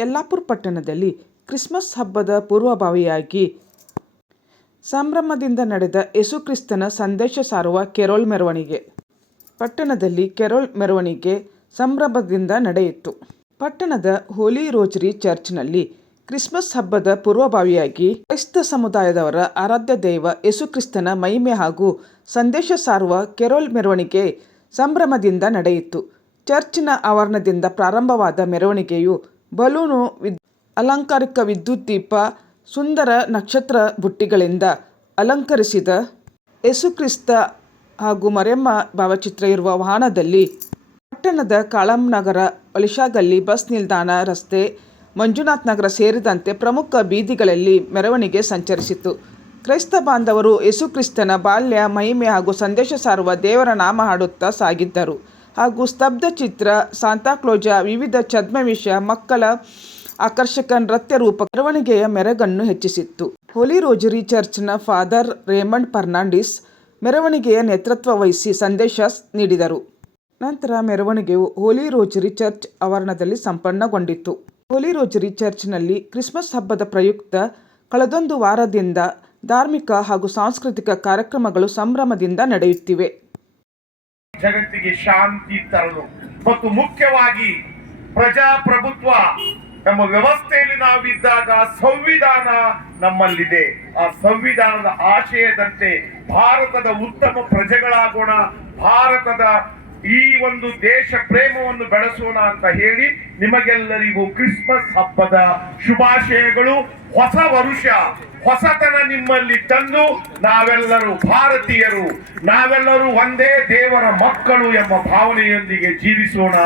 ಯಲ್ಲಾಪುರ ಪಟ್ಟಣದಲ್ಲಿ ಕ್ರಿಸ್ಮಸ್ ಹಬ್ಬದ ಪೂರ್ವಭಾವಿಯಾಗಿ ಸಂಭ್ರಮದಿಂದ ನಡೆದ ಯೇಸುಕ್ರಿಸ್ತನ ಸಂದೇಶ ಸಾರುವ ಕೆರೋಲ್ ಮೆರವಣಿಗೆ. ಪಟ್ಟಣದಲ್ಲಿ ಕೆರೋಲ್ ಮೆರವಣಿಗೆ ಸಂಭ್ರಮದಿಂದ ನಡೆಯಿತು. ಪಟ್ಟಣದ ಹೋಲಿ ರೋಜರಿ ಚರ್ಚ್ನಲ್ಲಿ ಕ್ರಿಸ್ಮಸ್ ಹಬ್ಬದ ಪೂರ್ವಭಾವಿಯಾಗಿ ಕ್ರೈಸ್ತ ಸಮುದಾಯದವರ ಆರಾಧ್ಯ ದೈವ ಯೇಸುಕ್ರಿಸ್ತನ ಮಹಿಮೆ ಹಾಗೂ ಸಂದೇಶ ಸಾರುವ ಕೆರೋಲ್ ಮೆರವಣಿಗೆ ಸಂಭ್ರಮದಿಂದ ನಡೆಯಿತು. ಚರ್ಚಿನ ಆವರಣದಿಂದ ಪ್ರಾರಂಭವಾದ ಮೆರವಣಿಗೆಯು ಬಲೂನು, ಅಲಂಕಾರಿಕ ವಿದ್ಯುತ್ ದೀಪ, ಸುಂದರ ನಕ್ಷತ್ರ ಬುಟ್ಟಿಗಳಿಂದ ಅಲಂಕರಿಸಿದ ಯೇಸುಕ್ರಿಸ್ತ ಹಾಗೂ ಮರಿಯಮ್ಮ ಭಾವಚಿತ್ರ ಇರುವ ವಾಹನದಲ್ಲಿ ಪಟ್ಟಣದ ಕಾಳಂನಗರ, ಒಲಿಶಾಗಲ್ಲಿ, ಬಸ್ ನಿಲ್ದಾಣ ರಸ್ತೆ, ಮಂಜುನಾಥ್ ನಗರ ಸೇರಿದಂತೆ ಪ್ರಮುಖ ಬೀದಿಗಳಲ್ಲಿ ಮೆರವಣಿಗೆ ಸಂಚರಿಸಿತು. ಕ್ರೈಸ್ತ ಬಾಂಧವರು ಯೇಸುಕ್ರಿಸ್ತನ ಬಾಲ್ಯ, ಮಹಿಮೆ ಹಾಗೂ ಸಂದೇಶ ಸಾರುವ ದೇವರ ನಾಮ ಹಾಡುತ್ತಾ ಸಾಗಿದ್ದರು. ಹಾಗೂ ಸ್ತಬ್ಧ ಚಿತ್ರ, ಸಾಂತಾಕ್ಲೋಜ, ವಿವಿಧ ಛದ್ಮವೇಷ, ಮಕ್ಕಳ ಆಕರ್ಷಕ ನೃತ್ಯ ರೂಪ ಮೆರವಣಿಗೆಯ ಮೆರಗನ್ನು ಹೆಚ್ಚಿಸಿತ್ತು. ಹೋಲಿ ರೋಜರಿ ಚರ್ಚ್ನ ಫಾದರ್ ರೇಮಂಡ್ ಫರ್ನಾಂಡಿಸ್ ಮೆರವಣಿಗೆಯ ನೇತೃತ್ವ ವಹಿಸಿ ಸಂದೇಶ ನೀಡಿದರು. ನಂತರ ಮೆರವಣಿಗೆಯು ಹೋಲಿ ರೋಜರಿ ಚರ್ಚ್ ಆವರಣದಲ್ಲಿ ಸಂಪನ್ನಗೊಂಡಿತು. ಹೋಲಿ ರೋಜರಿ ಚರ್ಚ್ನಲ್ಲಿ ಕ್ರಿಸ್ಮಸ್ ಹಬ್ಬದ ಪ್ರಯುಕ್ತ ಕಳೆದೊಂದು ವಾರದಿಂದ ಧಾರ್ಮಿಕ ಹಾಗೂ ಸಾಂಸ್ಕೃತಿಕ ಕಾರ್ಯಕ್ರಮಗಳು ಸಂಭ್ರಮದಿಂದ ನಡೆಯುತ್ತಿವೆ. ಜಗತ್ತಿಗೆ ಶಾಂತಿ ತರಲು ಮತ್ತು ಮುಖ್ಯವಾಗಿ ಪ್ರಜಾಪ್ರಭುತ್ವ ನಮ್ಮ ವ್ಯವಸ್ಥೆಯಲ್ಲಿ ನಾವಿದ್ದಾಗ ಸಂವಿಧಾನ ನಮ್ಮಲ್ಲಿದೆ. ಆ ಸಂವಿಧಾನದ ಆಶಯದಂತೆ ಭಾರತದ ಉತ್ತಮ ಪ್ರಜೆಗಳಾಗೋಣ, ಭಾರತದ ಈ ಒಂದು ದೇಶ ಪ್ರೇಮವನ್ನು ಬೆಳೆಸೋಣ ಅಂತ ಹೇಳಿ ನಿಮಗೆಲ್ಲರಿಗೂ ಕ್ರಿಸ್ಮಸ್ ಹಬ್ಬದ ಶುಭಾಶಯಗಳು. ಹೊಸ ವರುಷ ಹೊಸತನ ನಿಮ್ಮಲ್ಲಿ ತಂದು ನಾವೆಲ್ಲರೂ ಭಾರತೀಯರು, ನಾವೆಲ್ಲರೂ ಒಂದೇ ದೇವರ ಮಕ್ಕಳು ಎಂಬ ಭಾವನೆಯೊಂದಿಗೆ ಜೀವಿಸೋಣ.